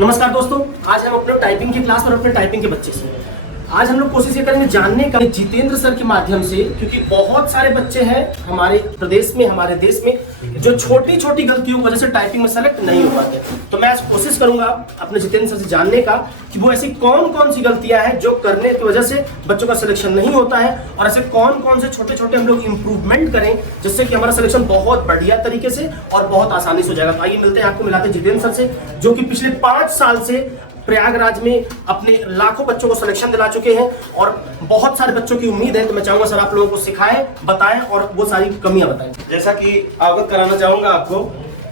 नमस्कार दोस्तों, आज हम अपने टाइपिंग की क्लास और अपने टाइपिंग के बच्चे से आज हम लोग कोशिश ये करेंगे जानने का जितेंद्र सर के माध्यम से, क्योंकि बहुत सारे बच्चे हैं हमारे प्रदेश में, हमारे देश में जो छोटी छोटी गलतियों की वजह से टाइपिंग में सेलेक्ट नहीं हो पाते। तो मैं आज कोशिश करूंगा अपने जितेंद्र सर से जानने का कि वो ऐसी कौन कौन सी गलतियां हैं जो करने की वजह से बच्चों का सिलेक्शन नहीं होता है, और ऐसे कौन कौन से छोटे छोटे हम लोग इंप्रूवमेंट करें जिससे कि हमारा सिलेक्शन बहुत बढ़िया तरीके से और बहुत आसानी से हो जाएगा। तो आइए मिलते हैं, आपको मिलाते हैं जितेंद्र सर से, जो कि पिछले 5 साल से प्रयागराज में अपने लाखों बच्चों को सिलेक्शन दिला चुके हैं और बहुत सारे बच्चों की उम्मीद है। तो मैं चाहूंगा सर आप लोगों को सिखाएं, बताएं और वो सारी कमियां बताएं। जैसा कि अवगत कराना चाहूंगा आपको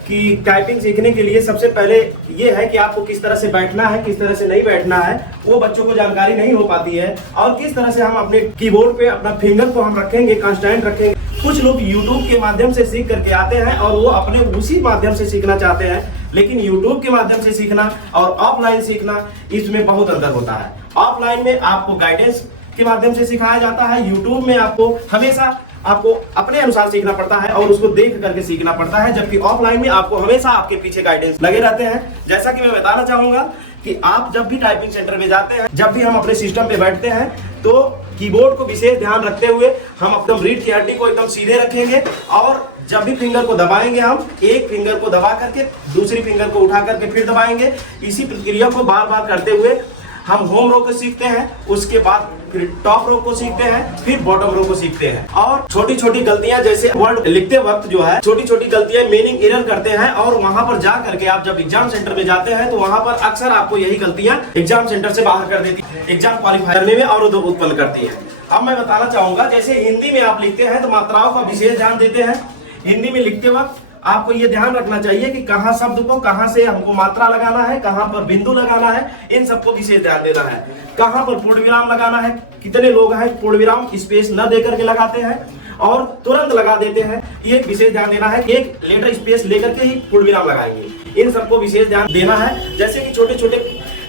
कि टाइपिंग सीखने के लिए सबसे पहले ये है कि आपको किस तरह से बैठना है, किस तरह से नहीं बैठना है, वो बच्चों को जानकारी नहीं हो पाती है। और किस तरह से हम अपने कीबोर्ड पे अपना फिंगर को हम रखेंगे, कांस्टेंट रखेंगे। कुछ लोग यूट्यूब के माध्यम से सीख करके आते हैं और वो अपने उसी माध्यम से सीखना चाहते हैं, लेकिन यूट्यूब के माध्यम से सीखना और ऑफलाइन सीखना, इसमें बहुत अंतर होता है। ऑफलाइन में आपको गाइडेंस के माध्यम से सिखाया जाता है, यूट्यूब में आपको हमेशा आपको अपने अनुसार सीखना पड़ता है और उसको देख करके सीखना पड़ता है, जबकि ऑफलाइन में आपको हमेशा आपके पीछे गाइडेंस लगे रहते हैं। जैसा कि मैं बताना चाहूंगा कि आप जब भी टाइपिंग सेंटर में जाते हैं, जब भी हम अपने सिस्टम पे बैठते हैं, तो कीबोर्ड को विशेष ध्यान रखते हुए हम एकदम रीढ़ की हड्डी को एकदम सीधे रखेंगे और जब भी फिंगर को दबाएंगे, हम एक फिंगर को दबा करके दूसरी फिंगर को उठा करके फिर दबाएंगे। इसी प्रक्रिया को बार बार करते हुए हम होम रो को सीखते हैं, उसके बाद फिर टॉप रो को सीखते हैं, फिर बॉटम रो को सीखते हैं। और छोटी छोटी गलतियां, जैसे वर्ड लिखते वक्त जो है छोटी छोटी गलतियां मीनिंग एरर करते हैं, और वहां पर जा करके आप जब एग्जाम सेंटर में जाते हैं तो वहां पर अक्सर आपको यही गलतियां एग्जाम सेंटर से बाहर कर देती है, एग्जाम क्वालिफाई करने में अवरोध उत्पन्न करती है। अब मैं बताना चाहूंगा, जैसे हिंदी में आप लिखते हैं तो मात्राओं का विशेष ध्यान देते हैं। हिंदी में लिखते वक्त आपको ये ध्यान रखना चाहिए कि कहाँ शब्द को कहाँ से हमको मात्रा लगाना है, कहाँ पर बिंदु लगाना है, इन सबको विशेष ध्यान देना है। कहाँ पर पूर्ण विराम लगाना है, कितने लोग हैं पूर्ण विराम स्पेस न देकर के लगाते हैं और तुरंत लगा देते हैं, ये विशेष ध्यान देना है। एक लेटर स्पेस लेकर के ही पूर्ण विराम लगाएंगे, इन सबको विशेष ध्यान देना है। जैसे कि छोटे छोटे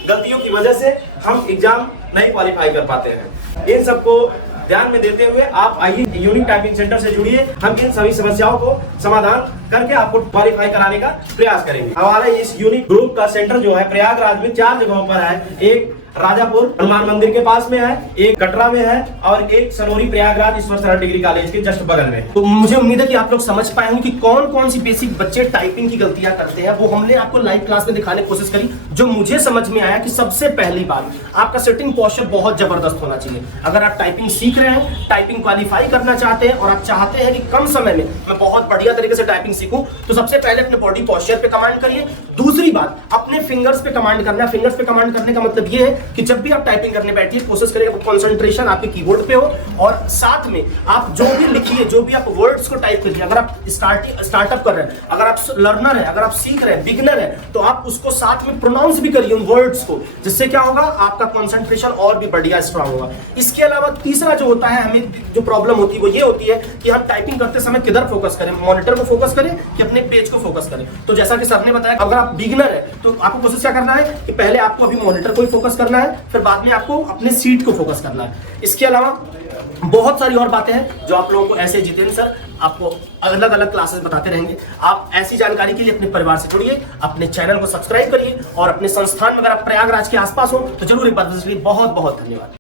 गलतियों की वजह से हम एग्जाम नहीं क्वालिफाई कर पाते हैं, इन सबको ध्यान में देते हुए आप आइए यूनिक टाइपिंग सेंटर से जुड़िए। हम इन सभी समस्याओं को समाधान करके आपको क्वालिफाई कराने का प्रयास करेंगे। हमारा इस यूनिक ग्रुप का सेंटर जो है प्रयागराज में 4 जगहों पर है। एक राजापुर हनुमान मंदिर के पास में है, एक कटरा में है और एक सनोरी प्रयागराज ईश्वर सरल डिग्री कॉलेज के जस्ट बगल में। तो मुझे उम्मीद है कि आप लोग समझ पाए होंगे कि कौन कौन सी बेसिक बच्चे टाइपिंग की गलतियां करते हैं। वो हमने आपको लाइव क्लास में दिखाने की कोशिश करी। जो मुझे समझ में आया कि सबसे पहली बात, आपका सिटिंग पोस्चर बहुत जबरदस्त होना चाहिए। अगर आप टाइपिंग सीख रहे हैं, टाइपिंग क्वालिफाई करना चाहते हैं और आप चाहते हैं कि कम समय में मैं बहुत बढ़िया तरीके से टाइपिंग सीखूं, तो सबसे पहले अपने बॉडी पोस्चर पे कमांड करिए। दूसरी बात, अपने फिंगर्स पे कमांड करना। फिंगर्स पे कमांड करने का मतलब ये है कि जब भी आप टाइपिंग करने बैठिए, कोशिश करिए कंसंट्रेशन आपके कीबोर्ड पे हो और साथ में आप जो भी लिखिए, जो भी आप वर्ड्स को टाइप करिए। अगर आप स्टार्टअप कर रहे हैं, अगर आप लर्नर है, अगर आप सीख रहे हैं, बिगिनर है, तो आप उसको साथ में प्रोनाउंस भी करिए उन वर्ड्स को, जिससे क्या होगा, आपका कंसंट्रेशन और भी बढ़िया स्ट्रांग होगा। इसके अलावा तीसरा जो होता है, हमें जो प्रॉब्लम होती है वो ये होती है कि हम टाइपिंग करते समय किधर फोकस करें, मॉनिटर को फोकस करें कि अपने पेज को फोकस करें। तो जैसा कि सर ने बताया, अगर आप बिगिनर है तो आपको कोशिश क्या करना है कि पहले आपको अभी मॉनिटर को ही फोकस करना है, फिर बाद में आपको अपने सीट को फोकस करना है। इसके अलावा बहुत सारी और बातें हैं जो आप लोगों को ऐसे जितेंद्र सर आपको अलग अलग क्लासेस बताते रहेंगे। आप ऐसी जानकारी के लिए अपने परिवार से जुड़िए, अपने चैनल को सब्सक्राइब करिए और अपने संस्थान में अगर आप प्रयागराज के आसपास हो तो जरूर एक बार विजिट करिए। बहुत बहुत धन्यवाद।